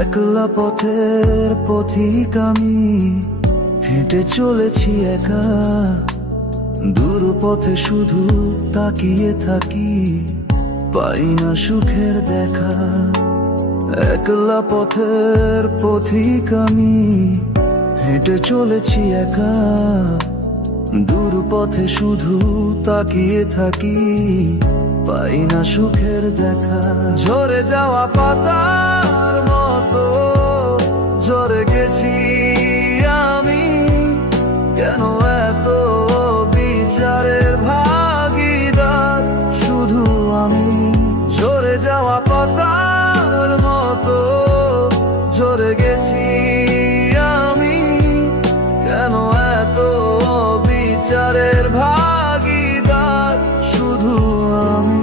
একলা পথের পথিক আমি, হেঁটে চলেছি একা। দূর পথে শুধু তাকিয়ে থাকি, পাই না সুখের দেখা। একলা পথের পথিক আমি, হেঁটে চলেছি একা। দূর পথে শুধু তাকিয়ে থাকি, পাই না সুখের দেখা। ঝরে যাওয়া পাতার মতো ঝরে গেছি আমি, কেন এত বিচারের ভাগীদার শুধু আমি। ঝরে যাওয়া পাতার মতো ঝরে গেছি আমি, কেন এত বিচারের ভাগীদার শুধু আমি।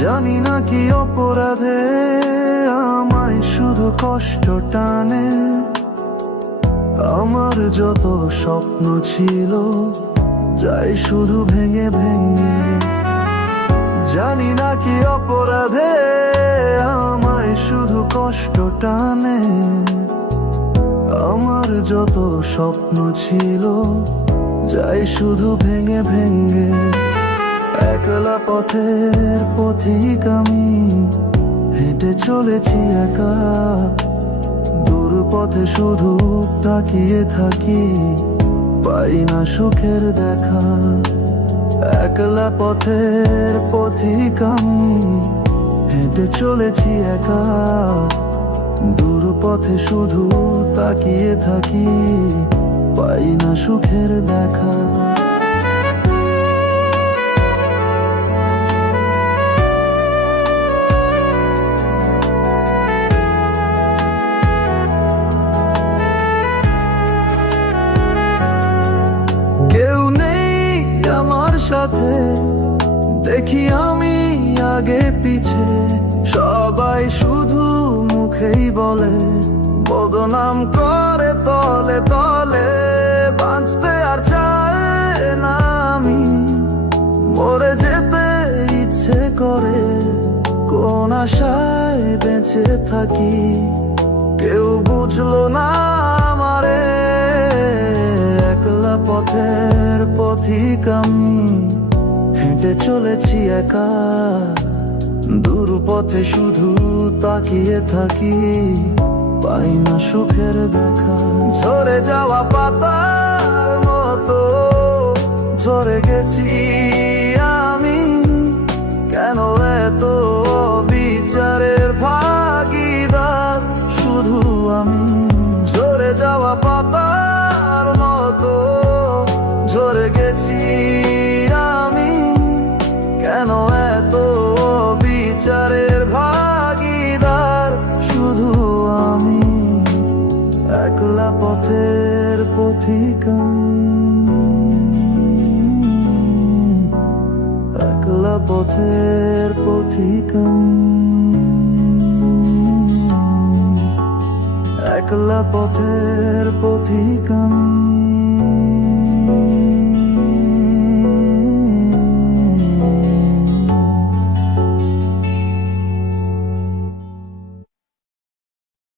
জানি না কি অপরাধে আমায় শুধু কষ্ট টানে। আমার যত স্বপ্ন ছিল যাই শুধু ভেঙে ভেঙে। জানি না কি অপরাধে আমায় শুধু কষ্ট টানে। আমার যত স্বপ্ন ছিল যাই শুধু ভেঙে ভেঙে। একলা পথের পথিক আমি, হেঁটে চলেছি একা। দূর পথে শুধু তাকিয়ে থাকি, পাই না সুখের দেখা। একলা পথের পথিক আমি, হেঁটে চলেছি একা। দূর পথে শুধু তাকিয়ে থাকি, পাই না সুখের দেখা। কেউ নেই আমার সাথে, দেখি আমি আগে পিছে। সবাই শুধু মুখেই বলে, বদনাম করে তলে তলে। বাঁচতে আর চায় না আমি, মরে যেতে ইচ্ছে করে। কোন আশায় বেঁচে থাকি, কেউ বুঝলো না আমারে। একলা পথের পথিক আমি, হেঁটে চলেছি একা। দূর পথে শুধু তাকিয়ে থাকি, পাই না সুখের দেখা। ঝরে যাওয়া পাতার মতো ঝরে গেছি আমি, কেন এত বিচারের ভাগীদার শুধু আমি। ঝরে যাওয়া পাতার মতো ঝরে গেছি আমি, কেন এত বিচারের ভাগীদার শুধু আমি। একলা পথের পথিক আমি, একলা পথের পথিক আমি, একলা পথের পথিক আমি।